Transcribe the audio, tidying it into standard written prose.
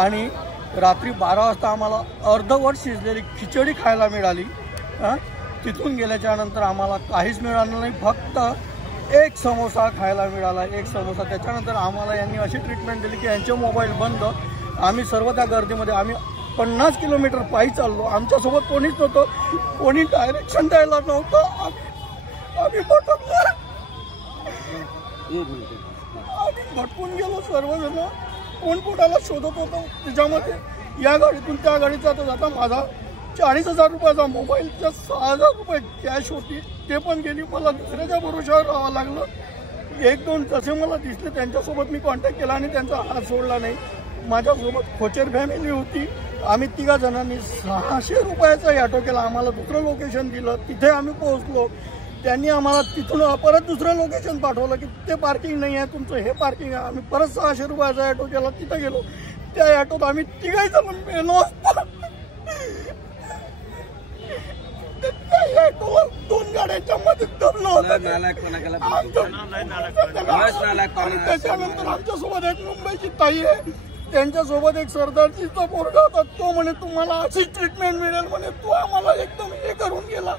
आणि रात्री 12 वाजता आम्हाला अर्धवट शिजलेली खिचडी खायला मिळाली। तिथून गेल्याच्या नंतर आम्हाला काहीच मिळालं नाही, फक्त एक समोसा खायला मिळाला, एक समोसा। त्याच्यानंतर आम्हाला यांनी अशी ट्रीटमेंट दिली की यांचे मोबाईल बंद। आम्ही सर्व त्या गर्दीमध्ये आम्ही 50 किलोमीटर पायी चाललो, आमच्यासोबत कोणीच नव्हतं, कोणी डायरेक्शन द्यायला नव्हतं। आम्ही भटकून गेलो सर्वजण, कोण कोणाला शोधत होतं। त्याच्यामध्ये या गाडीतून त्या गाडीत जाता जाता माझा 40,000 रुपयाचा मोबाईलच्या 6,000 रुपये कॅश होती, ते पण गेली। मला दुसऱ्याच्या भरोशावर राहावं लागलं। एक दोन जसे मला दिसले त्यांच्यासोबत मी कॉन्टॅक्ट केला आणि त्यांचा हात सोडला नाही। माझ्यासोबत खोचर फॅमिली होती, आम्ही 3 जणांनी 600 रुपयाचा ऑटो केला। आम्हाला दुसरं लोकेशन दिलं, तिथे आम्ही पोहोचलो। त्यांनी आम्हाला तिथून परत दुसरं लोकेशन पाठवलं की ते पार्किंग नाही आहे तुमचं, हे पार्किंग आहे। आम्ही परत 600 रुपयाचा ऑटो केला, तिथे गेलो। त्या ऑटोत आम्ही 3 जण मेलो असतो। त्या ऑटोला 2 गाड्यांच्या मध्ये दबलं होतं। त्याच्यानंतर आमच्यासोबत एक मुंबईची ताई आहे, त्यांच्यासोबत एक सरदारजीचा पोरगा होता। तो म्हणे तुम्हाला अशी ट्रीटमेंट मिळेल म्हणे, तो आम्हाला एकदम हे करून गेला।